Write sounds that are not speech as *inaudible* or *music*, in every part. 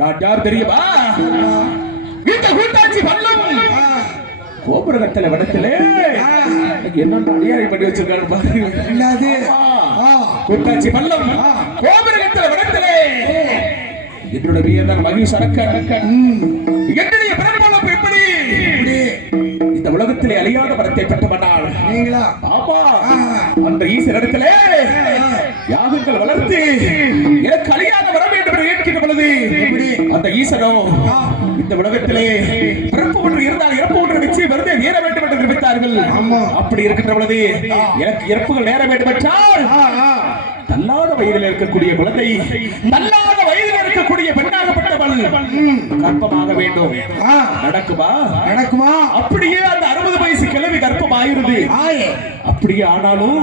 நான் யார் தெரியுமா இந்த கூட்டாட்சி வல்லம் கோபுரகத்தில வடத்திலே என்ன அடியாரி பண்ணி வச்சிருக்காரு? ஆ. கூட்டாட்சி வடத்திலே என்னுடைய வீரன் மகிஷ் அடக்க என்னுடைய பிறப்பாளப்பு எப்படி? இந்த உலகத்திலே அழியாத வரத்தை பெற்றவனாள் நீங்களா? ஆமா. அந்த ஈசனிடத்திலே யாகங்கள் வளர்த்து எனக்கு அழியாத வர வேண்டும் என்று கேட்கின்ற பொழுது அந்த ஈசனோ இந்த உலகத்திலே பிறப்பு ஒன்று இருந்தால் இறப்பு ஒன்று நிச்சயம் வருது நேர வேண்டும் என்று ஆமா. அப்படி இருக்கின்ற பொழுது எனக்கு இறப்புகள் நேர வேண்டும் என்றால் தள்ளாத வயதில் இருக்கக்கூடிய குழந்தை தள்ளாத வயதில் இருக்கக்கூடிய பெண்ணாகப்பட்டவள் கர்ப்பமாக வேண்டும். நடக்குமா? நடக்குமா? அப்படியே அந்த அறுபது வயசு கிழவி கர்ப்பம் ஆயிருது ஆயே அப்படியே ஆனாலும்.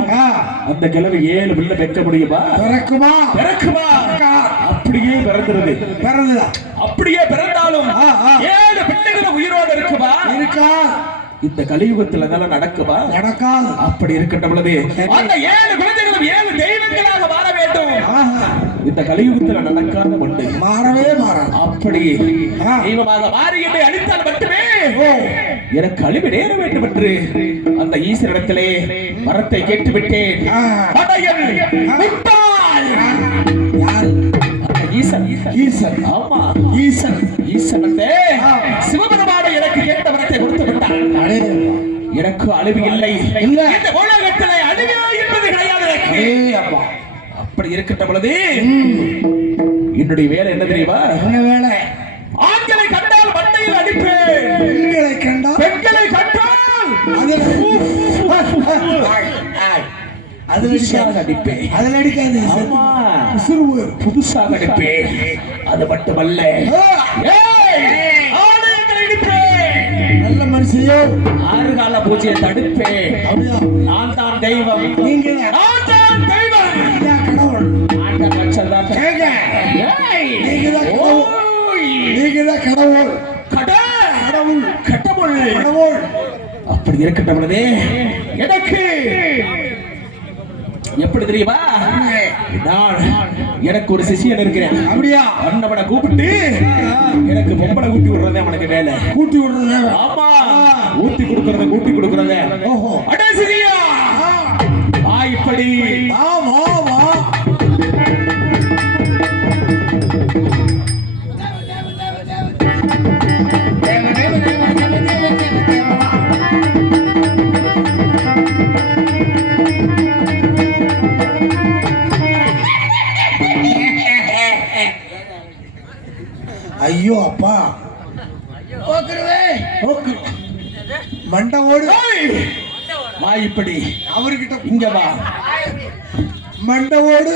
அந்த கிழவி ஏழு பிள்ளை வைக்க முடியுமா? பிறக்குமா? பிறக்குமா? அப்படியே பிறந்துருது. பிறந்ததா? அப்படியே பிறந்தாலும். ஏழு பிள்ளைகளும் உயிரோடு இருக்குமா? இருக்கா? இந்த கலியுகத்துல அதெல்லாம் நடக்குமா? நடக்காது. அப்படி இருக்கின்ற பொழுது அந்த ஏழு குழந்தைகளும் ஏழு தெய்வங்களாக மாற வேண்டும். இந்த கலியுகத்துல நடக்காத ஒன்று மாறவே மாறாது. அப்படி. தெய்வமாக மாறி என்னை அழித்தால் மட்டுமே. எனக்கு அழிவு நேர வேண்டும் என்று அந்த ஈஸ்வரிடத்திலே வரத்தை கேட்டு விட்டேன் ஆ. படையல் முட்டாள். யாரு? அந்த ஈசன். ஈசன். ஆமா. ஈசன். ஈசனத்தே ஆ. சிவபெருமான எனக்கு கேட்ட வரத்தை கொடுத்து விட்டான். எனக்கு அழிவு இல்லை. இல்ல. இந்த உலகத்திலே அழிவு என்பது கிடையாது எனக்கு ஏய் அப்பா. அப்படி இருக்கின்ற பொழுது என்னுடைய வேலை என்ன தெரியுமா? என்ன வேலை? ஆண்களை கண்டால் மண்டையில் அடிப்பேன் பெண்களை கண்டா பெண்களை கண்டால். அதுல. அதுல அடிப்பேன் அதுல அடிக்காது. ஆமா. புதுசாக அடிப்பேன் அது மட்டுமல்ல. நல்ல மனுஷையோ. ஆறு கால பூஜையை தடுப்பேன் நான் தான் தெய்வம். நீங்க நீங்கதான் கடவுள். கடவுள் கட- கடவுள் கடவுள் அப்படி இருக்கின்ற எனக்கு எப்படி தெரியுமா நான் எனக்கு ஒரு சிஷியன் இருக்கிறேன் அப்படியா அண்ணவனை கூப்பிட்டு எனக்கு பொம்பளை கூட்டி விடுறதே உனக்கு வேலை கூட்டி விடுறது ஆமா ஊத்தி கொடுக்கறத கூட்டி கொடுக்கறத ஓஹோ அடே சிரியா ஆ இப்படி ஆமா ஐயோ அப்பா. மண்டை ஓடு. வா இப்படி. அவர்கிட்ட இங்க வா. மண்டை ஓடு.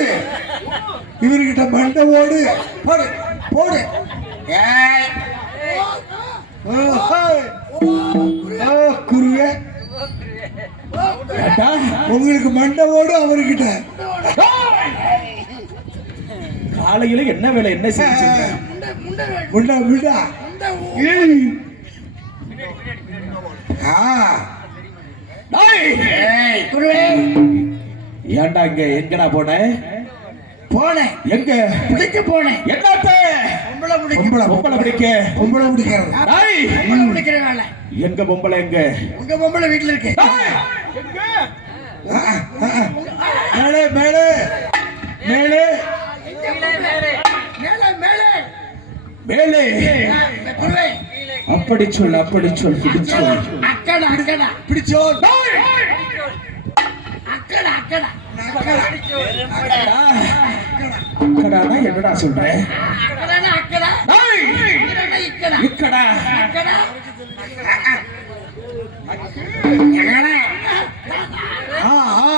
இவர்கிட்ட மண்டை ஓடு. போடு போடு. குருவே? உங்களுக்கு மண்டை ஓடு அவர்கிட்ட. காலையில என்ன வேலை என்ன செஞ்சீங்க முண்டா முண்டா ஏன்டா இங்க எங்கடா போன? போனேன். எங்க? பிடிக்க போனேன். என்னத்த? பொம்பளை பிடிக்க பொம்பளை பிடிக்க பொம்பளை பிடிக்கிறது டேய், பிடிக்கிற வேலை. எங்க பொம்பளை எங்க? உங்க பொம்பளை வீட்டுல இருக்கு. எங்க? மேலே. மேலே. மேலே அப்படி சொல் அப்படி சொல் இப்படி சொல் அக்கடா அக்கடா. பிடிச்சோ டேய், அக்கடா அக்கடா அக்கடா அக்கடா. அக்கடானா என்னடா சொல்ற? டேய், இக்கடா. ஆ ஆ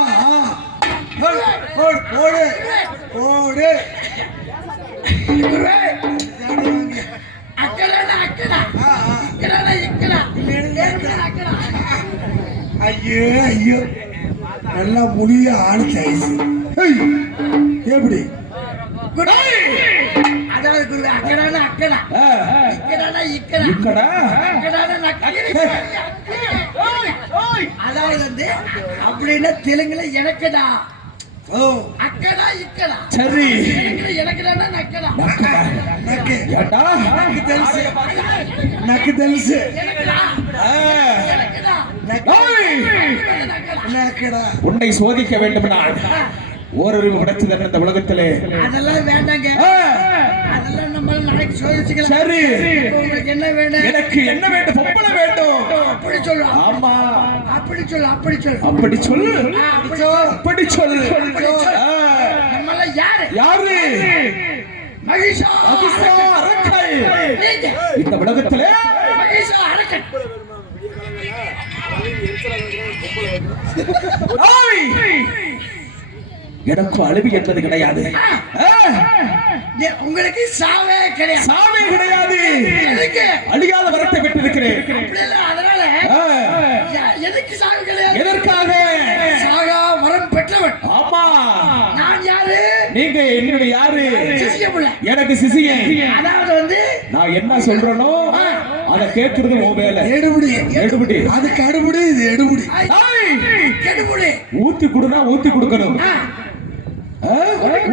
ஐயோ ஐயோ. நல்லா முடிய ஆணிச்சாயிச்சு ஏய், எப்படி! அதாவது வந்து அப்படின்னா தெலுங்குல எனக்குடா. அக்கடா இக்கடா. சரி. எனக்குடா நக்கடா. நக்கு ஏட்டா நக்கு. தெலுசு நக்கு தெலுசு உன்னை சோதிக்க வேண்டுமானால் ஓரறிவு படைச்சதன் இந்த உலகத்திலே. அதெல்லாம் வேண்டாங்க. அதெல்லாம் நம்ம நாளைக்கு சோதிச்சுக்கலாம். சரி. உங்களுக்கு என்ன வேணும்? எனக்கு என்ன வேண்டும்? பொம்பளை வேண்டும். சொல்லு ஆமா. அப்படி சொல்லு அப்படி சொல்லு. அப்படி சொல்லு. அப்படி சொல் ஆ, நம்ம எல்லாம் யாரு? யாரு? மகிஷா அபிஷா அரக்கை இந்த உலகத்திலே மகிஷா அரக்கன். ஏய்! எனக்கு அழிவு என்பது கிடையாது. உங்களுக்கு சாவே கிடையாது. சாவே கிடையாது. அழியாத வரத்தை பெற்றிருக்கிறேன். எதுக்கு கிடையாது எதற்காக? சாகா வரம் பெற்றவன். ஆமா. நான் யாரு? நீங்க என்னுடைய யாரு? எனக்கு சிசியன். அதாவது வந்து நான் என்ன சொல்றேனோ அதை கேட்கறது உன் வேலை. எடுபடி. எடுபடி. அதுக்கு அடுபடி இது எடுபடி! கெடுபடி. ஊத்தி குடுனா ஊத்தி கொடுக்கணும்?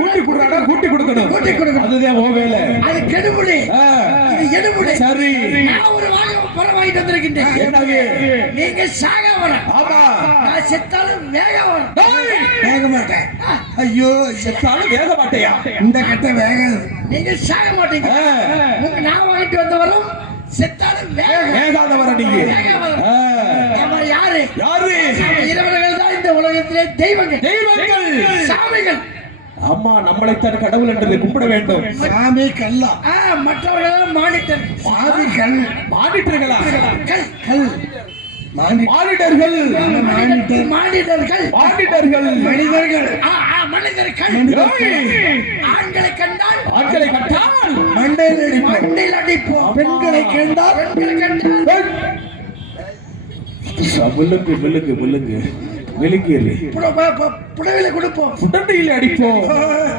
ஊத்தி குடுறாடா கூட்டி கொடுக்கணும். கூட்டி கொடுக்கணும். அதுதான் உன் வேலை. அது கெடுபடி. ஆ. இது எடுபடி. சரி. நான் ஒரு வாங்கிட்டு வந்திருக்கின்றேன் நீங்க சாக வர ஆமா. நான் செத்தாலும் வேக வர ஏய்! வேக மாட்டேன் ஐயோ செத்தாலும் வேக மாட்டேயா இந்த கட்ட வேகாது நீங்க சாக மாட்டீங்க. உங்க நான் வாங்கிட்டு வந்த வரும் செத்தாலும் வேக வேகாத வர நீங்க யாரு? யாரு? நம்ம இரவர்கள் தான் இந்த உலகத்திலே தெய்வங்கள். தெய்வங்கள். சாமிகள். அம்மா நம்மளைத்தான் கடவுள் என்றதை கும்பிட வேண்டும். சாமி கல்லா ஆ மற்றவர்கள் மானிட்டர். சாமி கல். மானிட்டர்களா கல் மானிட்டர்கள். மானிட்டர். மானிட்டர்கள். மானிட்டர்கள். மனிதர்கள். மனிதர்கள்! ஆண்களை கண்டால் ஆட்களை கட்டால் மண்டையில் அடிப்போம். மண்டையில் அடிப்போம். பெண்களை கண்டால் பெண்களை கண்டால் விழுங்கு விழுங்கு விழுங்கியது புடவையில கொடுப்போம். உடனடியில் அடிப்போம்.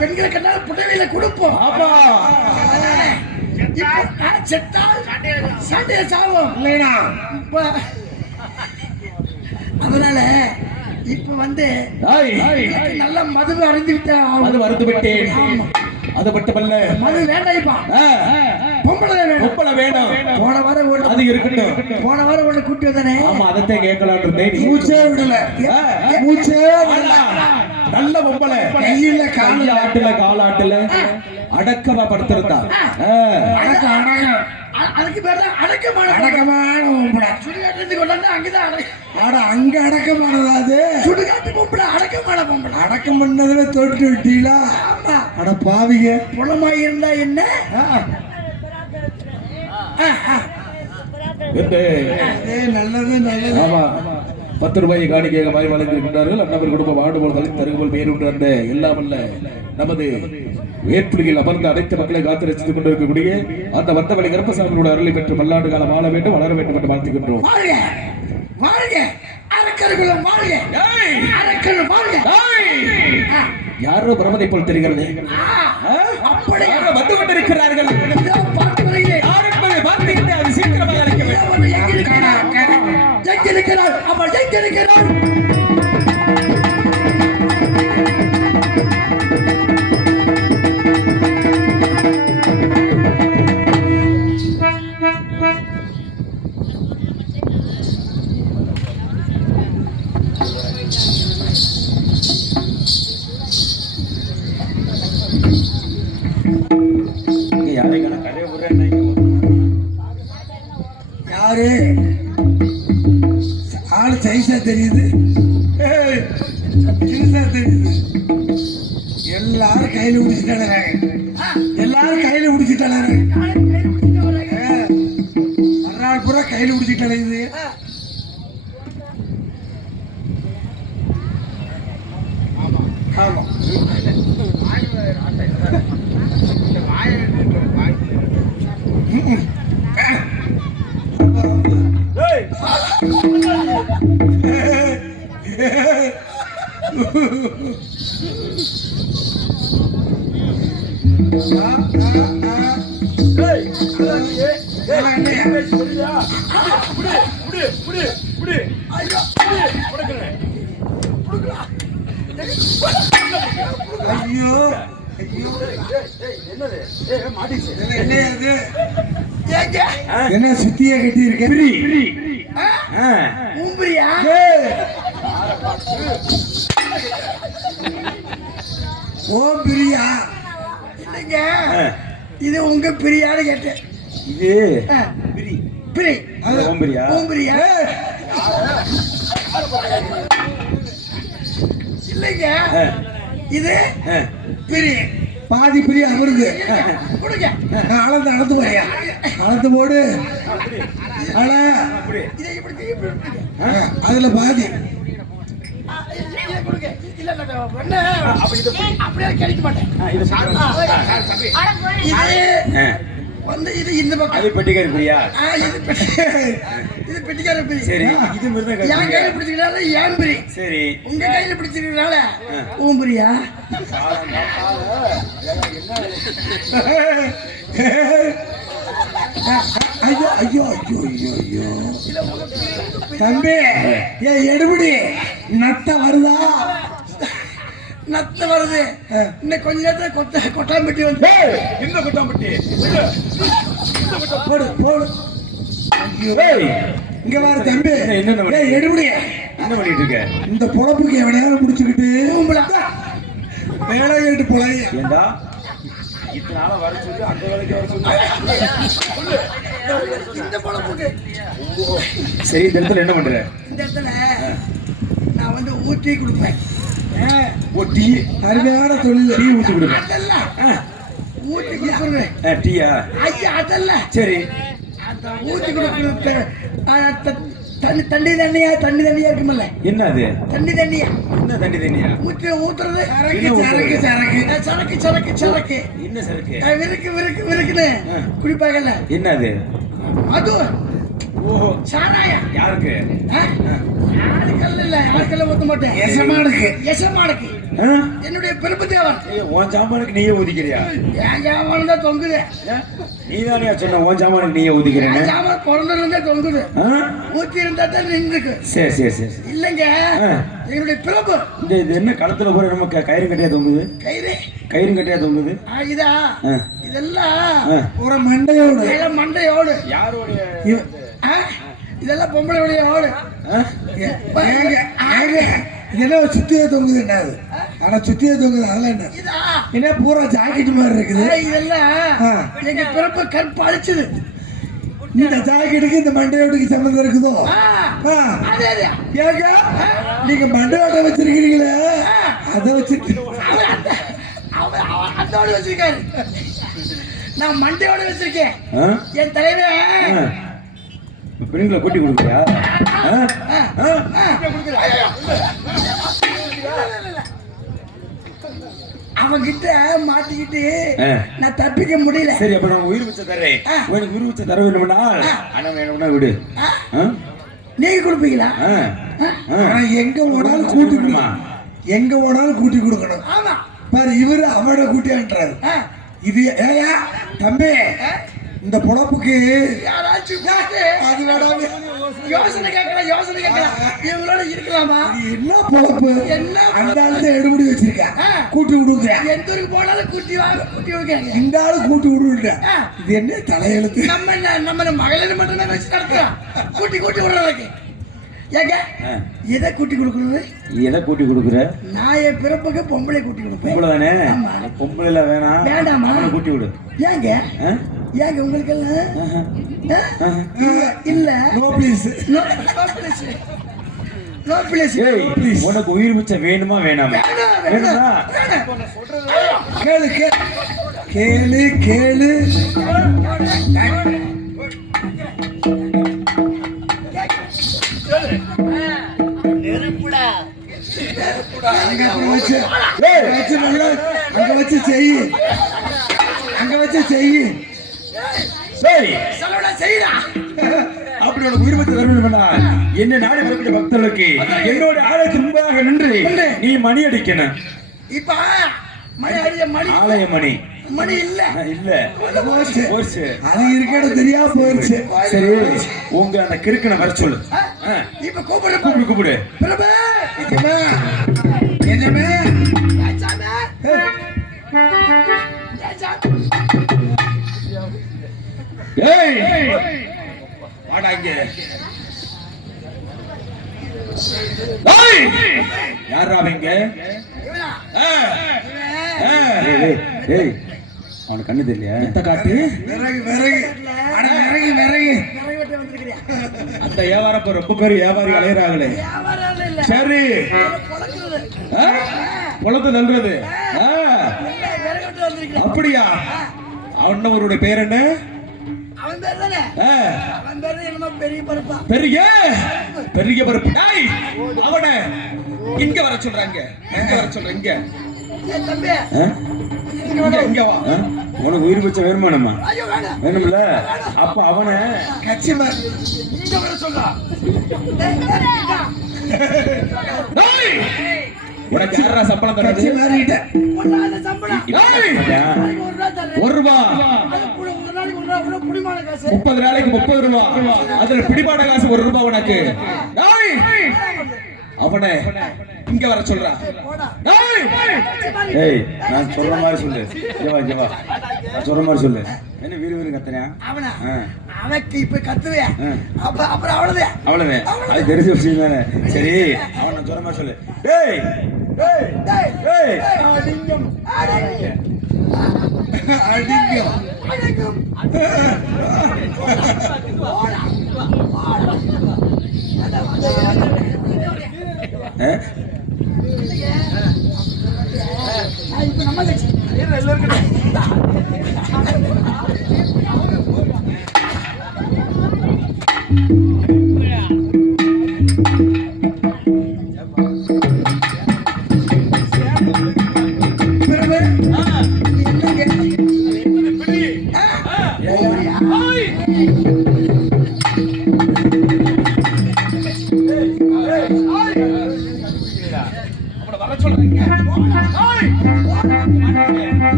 பெண்களை கண்டால் புடவையில கொடுப்போம். ஆமா. இப்போ செத்தால் சண்டையில சாவோம். இல்லைனா அதனால இப்ப வந்து நல்ல மது அறிந்து விட்ட அது மறந்து விட்டேன் அது மட்டுமல்ல மது வேண்டாம்ப்பா. பொம்பளை வேணும். ஒப்பனை வேணும். போன வாரம் ஒண்ணு அது இருக்கட்டும். போன வாரம் ஒண்ணு கூட்டி வந்தானே. ஆமா அதைத்தான் கேட்கலாம் இருந்தேன். மூச்சே விடல. மூச்சே ஆனா, நல்ல பொம்பளை. கையில கால் கையில ஆட்டுல காலாட்டுல அடக்கமா படுத்திருந்தா. ஆ, அடக்கம் அடக்கம் அ- அதுக்கு பேர் தான் அடக்கமான அடக்கமான பொம்பளை சுடுகாட்டு இருந்து கொண்டாந்து அங்கதான் அடக்கம் ஆட அங்க அடக்கமானதா அது? சுடுகாட்டு பொம்பளை அடக்கமான பொம்பளை. அடக்கம் பண்ணதுல தொட்டு விட்டீங்களா? ஆமா. அட பாவிங்க. புலமாய் இருந்தா என்ன? நல்லது நல்லது. ஆமா. பத்து ரூபாயை காணிக்கையாக வாய் வழங்கியிருக்கின்றார்கள். அன்னவர் குடும்பம் ஆண்டு போல் தலை தருகுமல் மேலுண்டு அந்த எல்லாம் அல்ல நமது வேற்றுமையில் அமர்ந்த அனைத்து மக்களை காத்து ரசித்துக் கொண்டிருக்கக்கூடிய அந்த வந்தவழி கருப்பசாமியோட அருளை பெற்று பல்லாண்டு காலம் வாழ வேண்டும் வளர வேண்டும் என்று வாழ்த்துகின்றோம். யாரோ பிரமதை போல் தெரிகிறது. வந்து கொண்டிருக்கிறார்கள்? எங்கிருக்கிறான்? அவன் எங்கிருக்கிறான்? எல்லாரும் கையில பிடிச்சிட்டாங்க எல்லாரும் கையில பிடிச்சிட்டாங்க மறுநாள் பூரா கையில பிடிச்சிட்டாங்க இது. ஆமா. ஐயோ. ஐயோ என்ன சுத்திய கட்டி இருக்க ஊம்புறியா ஓ பிரியா. இல்லைங்க இது உங்க பிரியான்னு கேட்டேன். இது ஆ, பிரி. அது ஓம்பரியா? ஊம்புறியா இல்லைங்க. இது பிரி. பாதி பிரியா அவருது கொடுங்க. அளந்து அளந்து போறியா அளந்து போடு. கொடுங்க. அதுல பாதி. கொடுங்க. இல்ல இல்ல இல்ல, ஒண்ணு. அப்படியே கிடைக்க மாட்டேன். இது வந்து இது இந்த பக்கம். அது பெட்டிக்காரி பிரியா ஆ, இது இது பெட்டிக்கார பிரி சரி இது மிருதங்க என் கையில பிடிச்சிக்கிறதால ஏன் பிரி சரி. உங்க கையில பிடிச்சிக்கிறதால உன் பிரியா ஐயோ ஐயோ ஐயோ ஐயோ ஐயோ. தம்பி ஏ எடுபடி. நட்ட வருதா? நத்த வருது. இன்னும் கொஞ்ச நேரத்துல கொத்த கொட்டாம்பட்டி வந்து இந்த குட்டாம்பட்டி. போடு போடு. இங்க பாரு தம்பி. என்ன, எடுபடி. என்ன பண்ணிட்டு இருக்க? இந்த பொழப்புக்கு எவனையாவது முடிச்சுக்கிட்டு வேலை கேட்டு பொழைய ஏண்டா? இத்தனை நாளா வர சொல்லி அந்த வேலைக்கு வர சொல்லி *laughs* சரி இந்த இடத்துல என்ன பண்ற இந்த இடத்துல நான் வந்து ஊற்றி கொடுப்பேன் ஓ டீ அருமையான தொழில் டீ ஊத்தி கொடுப்பேன் அதெல்லாம் ஆ, ஊற்றி கொடுக்குறேன் டீயா ஐயா அதல்ல சரி அந்த ஊற்றி கொடுக்குறது த- தண்ணி தண்ணி தண்ணியா தண்ணி தண்ணியா இருக்குமில்ல என்ன அது தண்ணி தண்ணியா என்ன தண்ணி தண்ணியா ஊற்றி ஊத்துறது சரக்கு சரக்கு சரக்கு சரக்கு சரக்கு சரக்கு என்ன சரக்கு விருக்கு விருக்கு விருக்குன்னு குடிப்பாங்கல்ல என்ன அது? அது ஓஹோ சாராயா யாருக்கு? ஆ? யாருக்கல்ல இல்ல யாருக்கெல்லாம் ஊத்த மாட்டேன். எசமானுக்கு. எசமானுக்கு? என்னுடைய பெருப்பு தேவன் உன் சாமானுக்கு நீயே ஊதிக்கிறியா? என் ஜாமான் தான் தொங்குது. நீ தானே சொன்ன உன் சாமானுக்கு நீயே ஊதிக்கிறேன்னு? என் ஜாமான் பிறந்ததுல இருந்தே தொங்குது? ஊத்தி இருந்தா தான் நின்றுக்கு. சரி சரி சரி. இல்லைங்க. என்னுடைய பிறப்பு. இந்த இது என்ன களத்துல போற நமக்கு கயிறு கட்டியா தொங்குது? கயிறு. கயிறு கட்டியா தொங்குது? ஆ, இதா. இதெல்லாம். ஒரு மண்டையோடு. இதெல்லாம் மண்டையோடு. யாருடைய? இதெல்லாம் பொம்பளையுடைய ஓடு ஆ? ஏ- ஏங்க ஏங்க. என்ன சுத்தியே தொங்குது என்ன அது? ஆனா சுத்தியே தொங்குது அதெல்லாம் என்ன? இதா. என்ன பூரா ஜாக்கெட் மாதிரி இருக்குது? இதெல்லாம். எங்க பிறப்பு கற்பு அழிச்சுது இந்த ஜாக்கெட்டுக்கு இந்த மண்டையோட்டுக்கு சம்மந்தம் இருக்குதோ? ஏங்க நீங்க மண்டையோட்டை வச்சிருக்கிறீங்களே? அதை வச்சுட்டு அவர் அந்தோடு வச்சிருக்காரு நான் மண்டையோட வச்சிருக்கேன் ஆ? என் தலைவன் ஆ. பெண்களை கொட்டி கொடுக்குறியா ஆ? ஆ? அவன்கிட்ட மாட்டிக்கிட்டு ஆ. நான் தப்பிக்க முடியல சரி அப்ப நான் உயிர் வச்ச தர்றேன் ஆ. உனக்கு உயிர் வச்ச தர வேணும்னா ஆனா வேணும்னா விடு? நீங்க கொடுப்பீங்களா ஆ. ஆ, ஆ. ஆனா எங்க போனாலும் கூட்டி? கொடுக்கணும் எங்க போனாலும் கூட்டி கொடுக்கணும் ஆமா பாரு இவரு அவட கூட்டியான்றாரு. இது ஏயா தம்பி இந்த பொழப்புக்கு அது வேடாமே யோசனை கேட்கலாம் யோசனை கேட்கலாம் இவங்களோட இருக்கலாமா? என்ன பொழப்பு? என்ன அந்த ஆளு எடுபடி வச்சிருக்க. ஆ. கூட்டி விடுங்க. எந்த ஊருக்கு போனாலும் கூட்டி வாங்க கூட்டி வைக்காங்க இந்த ஆளு கூட்டி ஆ. இது என்ன தலையெழுத்து? நம்ம நம்ம மகளிர் மட்டும்தான் வச்சு நடத்துறோம். கூட்டி கூட்டி விடுறதுக்கு. ஏங்க ஆ. எதை கூட்டி கொடுக்குறது? எதை கூட்டி கொடுக்குற? நான் என் பிறப்புக்கு பொம்பளை கூட்டி கொடுப்பேன். பொம்பளை தானே ஆமா. பொம்பளை எல்லாம் வேணாம் வேண்டாமா? அவனை கூட்டி விடு. ஏங்க ஆ? ஏங்க உங்களுக்கு எல்லாம். ஆ? இல்ல no please no please no please ஏய் உனக்கு உயிர் மிச்சம் வேணுமா வேணாமா? வேணாம், வேணுமா வேணாம். கேளு கேளு. கேளு கேளு. அங்க வச்சு வச்சு நல்லா அங்க வச்சு செய் அங்க வச்சு செய் சரி அப்படி உனக்கு உயிர் என்ன நாடு வரக்கூடிய பக்தர்களுக்கு என்னோட ஆலயத்தின் முன்பாக நின்று நீ மணி அடிக்கணும் இப்ப மணி ஆலய மணி மணி இல்ல இல்ல போச்சு அது இருக்கிறது தெரியாம போயிடுச்சு சரி உங்க அந்த கிறுக்கனை வர சொல்லு இப்ப கூப்பிடு கூப்பிடு கூப்பிடு பிரபு நிஜமா நிஜமே ஏச்சாமி ஏச்சாமி ஏய் வாடா இங்க ஏய் யாரா அவங்க இவனா ஆ, இவன் ஆ. ஏய், ஏய் அவனுக்கு கண்ணு தெரியலையா? இந்த காட்டு. விறகு விறகு. அட விறகு விறகு. அந்த வியாபாரம் இப்ப ரொம்ப பேர் வியாபாரி அலையறாங்களே. சரி? பொழந்து நல்றது அப்படியா? அவனவருடைய பேர் என்ன? பெரிய பருப்பா. பெரிய? பெரிய பருப்பு. டேய், அவனை இங்க வர சொல்றாங்க இங்க. வர சொல்றேன் இங்க. உனக்கு உயிர் பச்சை வேணாம். வேணும்ல? அப்ப அவனை கட்சி மாதிரி இங்க வர சொல்றா. டேய், டேய், இந்தா. டேய், உனக்கு யாரா சம்பளம். தரது ஒரு ரூபா. முப்பது நாளைக்கு முப்பது ரூபா. அதுல பிடிபாட காசு ஒரு ரூபா உனக்கு. அவனை இங்க வர சொல்றா. ஏய்! நான் சொல்ற மாதிரி சொல்லு. இங்க வா இங்க வா. நான் சொல்ற மாதிரி சொல்லு. என்ன வீடு வீடு கத்துறியா அவனா. அவனுக்கு இப்ப கத்துவே. அப்ப அப்புறம் அவ்வளவுதான். அவ்வளவு அது தெரிஞ்ச விஷயம் தானே. சரி அவன் நான் சொல்ற மாதிரி சொல்லு. டேய் டேய் டேய், அடிங்கம், அடிங்கம், அடிக்கும் அடிங்கம். போடா, ஆ? ஆ, நம்ம கட்சி.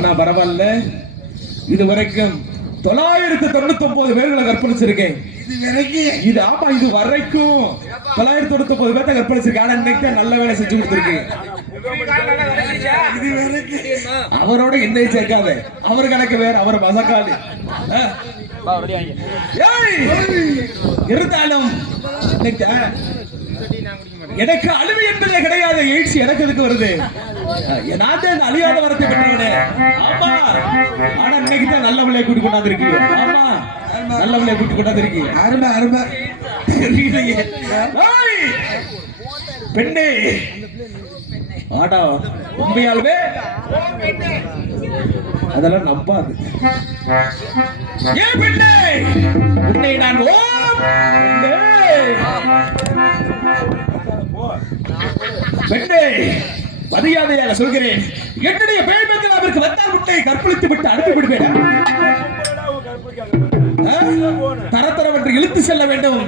ஆனா பரவாயில்ல. இது வரைக்கும் தொள்ளாயிரத்தி தொண்ணூத்தி ஒன்பது பேர்களை கற்பழிச்சிருக்கேன். இது ஆமா இது வரைக்கும் தொள்ளாயிரத்தி தொண்ணூத்தி ஒன்பது பேர்த்த கற்பழிச்சிருக்கேன். ஆனா இன்னைக்கு நல்ல வேலை செஞ்சு கொடுத்துருக்கேன் அவரோட என்னை சேர்க்காத. அவர் கணக்கு வேற அவர் மசக்காலி. இருந்தாலும் எனக்கு அழுவி என்பதே கிடையாது. எய்ட்ஸ் எனக்கு எதுக்கு வருது? நான் தான் அழியாத வரத்தை பெற்றவனே. ஆமா. ஆனா இன்னைக்கு தான் நல்ல பிள்ளைய கூட்டி கொண்டாந்து இருக்கீங்க ஆமா. நல்ல பிள்ளைய கூட்டி கொண்டாந்து இருக்கீங்க அருமை அருமை. தெரியலையே. பெண்ணே. ஆடா உண்மையாலுமே? அதெல்லாம் நம்பாது. ஏன் பெண்ணே. உன்னை நான் ஓம் பெண்ணே. மரியாதையாக சொல்கிறேன். என்னுடைய பேமெந்தில் அவருக்கு வந்தால் முட்டை கற்பழித்து விட்டு அனுப்பி விடுவேன். தரத்தரம் என்று இழுத்து செல்ல வேண்டும்.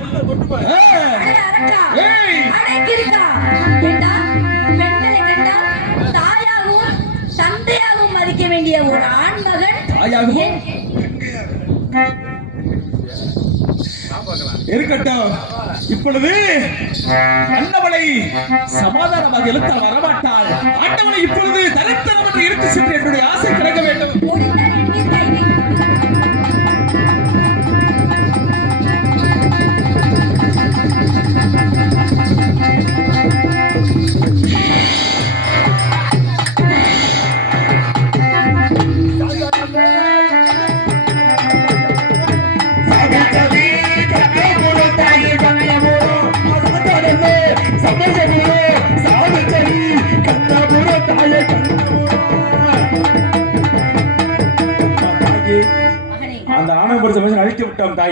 தாயாகவும் தந்தையாகவும் மதிக்க வேண்டிய ஒரு ஆண்மகன் தாயாகவும்? இருக்கட்டும். இப்பொழுது அண்ணவளை சமாதானமாக எழுத்த வரமாட்டாள். ஆண்டவளை இப்பொழுது தரத்தரம்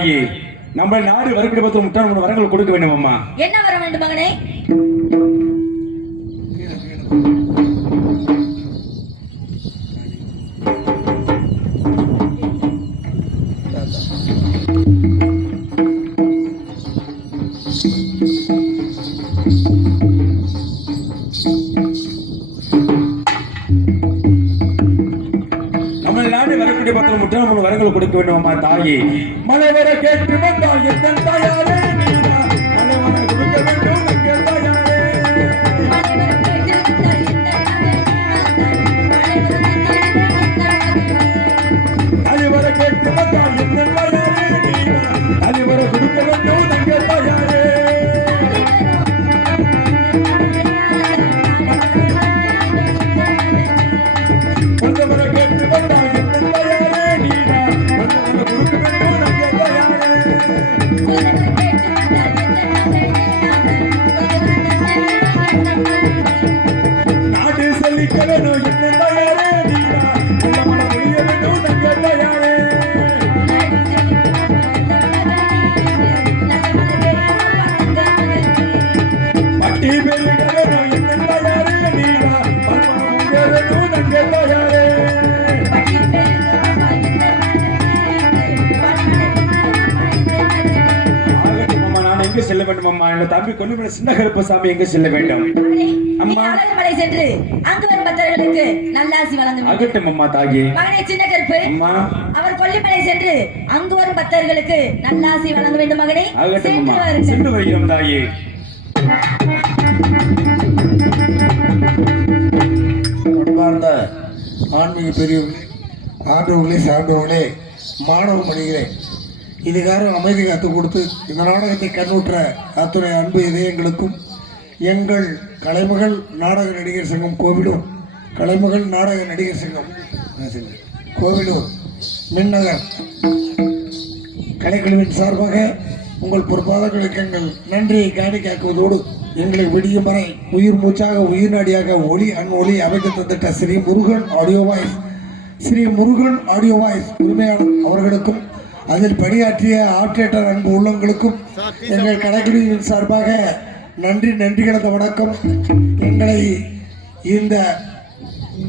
தாயே நம்ம நாடு வரக்கூடிய பத்து முட்டாள் வரங்கள் கொடுக்க வேண்டும் அம்மா. என்ன வர வேண்டும் மகனே? நம்ம நாடு வரக்கூடிய பத்து முட்டாள் மூணு வரங்கள் கொடுக்க வேண்டும் அம்மா தாயே. கேட்டு வந்தால் எத்தன் தம்பி கொல்லுமலை சின்ன கருப்பசாமி எங்க செல்ல வேண்டும்? அம்மா. அழகுமலை சென்று அங்கு வரும் பக்தர்களுக்கு நல்லாசி வழங்க வேண்டும் ஆகட்டும் அம்மா தாயே. மகனே சின்ன கருப்பு. அம்மா. அவர் கொல்லிமலை சென்று அங்கு வரும் பக்தர்களுக்கு நல்லாசி வழங்க வேண்டும் மகனே. ஆகட்டும் அம்மா. சென்று வருகிறோம் தாயே. அன்பார்ந்த ஆன்மீக பெரியவர்களே ஆண்டவர்களே சான்றவர்களே மாணவ மணிகளே இதுகாரம் அமைதி கற்றுக் கொடுத்து இந்த நாடகத்தை கண்ணுற்ற அத்துறை அன்பு இதயங்களுக்கும் எங்கள் கலைமகள் நாடக நடிகர் சங்கம் கோவிலூர் கலைமகள் நாடக நடிகர் சங்கம் கோவிலூர் மின்னகர் கலைக்குழுவின் சார்பாக உங்கள் பொறுப்பாளர்களுக்கு எங்கள் நன்றியை காணிக்காக்குவதோடு எங்களை விடியும் வரை உயிர் மூச்சாக உயிர் நாடியாக ஒளி அன் ஒளி அமைத்து தந்திட்ட Shri Murugan audio voice Shri Murugan audio voice உரிமையாளர் அவர்களுக்கும் அதில் பணியாற்றிய ஆப்ரேட்டர் அன்பு உள்ளங்களுக்கும் எங்கள் கலைக்குழுவின் சார்பாக நன்றி நன்றி கலந்த வணக்கம். எங்களை இந்த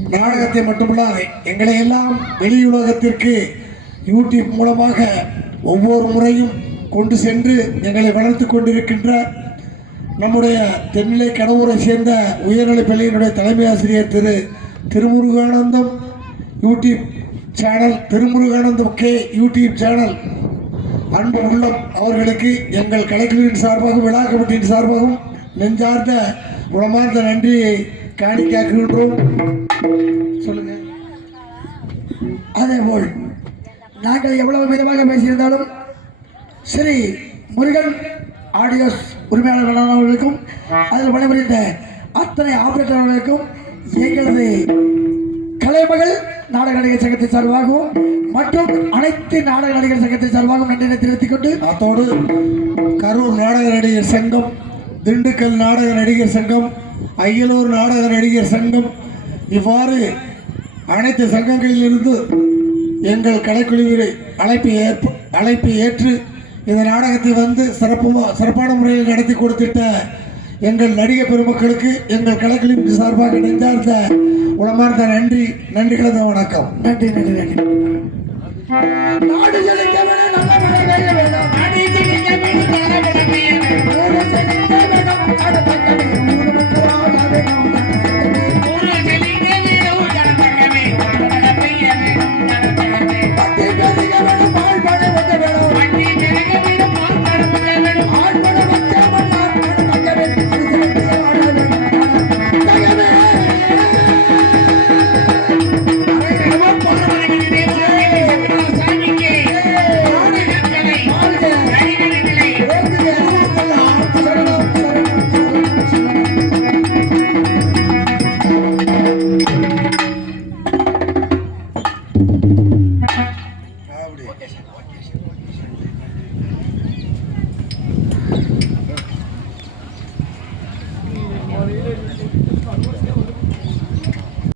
நாடகத்தை மட்டுமல்லாது எங்களை எல்லாம் வெளியுலகத்திற்கு யூடியூப் மூலமாக ஒவ்வொரு முறையும் கொண்டு சென்று எங்களை வளர்த்து கொண்டிருக்கின்ற நம்முடைய தென்னிலை கடவுரை சேர்ந்த உயர்நிலைப் பள்ளியினுடைய தலைமை ஆசிரியர் திரு Thirumuruganandam YouTube channel Thirumuruganandam K YouTube channel அன்பு உள்ளம் அவர்களுக்கு எங்கள் கலைக்குழுவின் சார்பாகவும் விழா கமிட்டியின் சார்பாகவும் நெஞ்சார்ந்த உளமார்ந்த நன்றியை காணிக்காக்குகின்றோம் சொல்லுங்க. அதேபோல் நாங்கள் எவ்வளவு விதமாக பேசியிருந்தாலும் ஸ்ரீ முருகன் ஆடியோஸ் உரிமையாளர்களுக்கும் அதில் பணிபுரிந்த அத்தனை ஆபரேட்டர்களுக்கும் எங்களது கலைமகள் நாடக நடிகர் சங்கத்தின் சார்பாகவும் மற்றும் அனைத்து நாடக நடிகர் சங்கத்தின் சார்பாகவும் நன்றியை தெரிவித்துக் கொண்டு அத்தோடு கரூர் நாடக நடிகர் சங்கம் திண்டுக்கல் நாடக நடிகர் சங்கம் அயலூர் நாடக நடிகர் சங்கம் இவ்வாறு அனைத்து சங்கங்களிலிருந்து எங்கள் கலைக்குழுவினை அழைப்பை ஏற்ப அழைப்பை ஏற்று இந்த நாடகத்தை வந்து சிறப்பு சிறப்பான முறையில் நடத்தி கொடுத்திட்ட எங்கள் நடிகர் பெருமக்களுக்கு எங்கள் கலைக்குழுவின் சார்பாக நெஞ்சார்ந்த உளமார்ந்த நன்றி நன்றி கலந்த வணக்கம் நன்றி நன்றி நன்றி நாடு செழிக்க வேணும், நல்ல மழை பெய்ய வேணும்.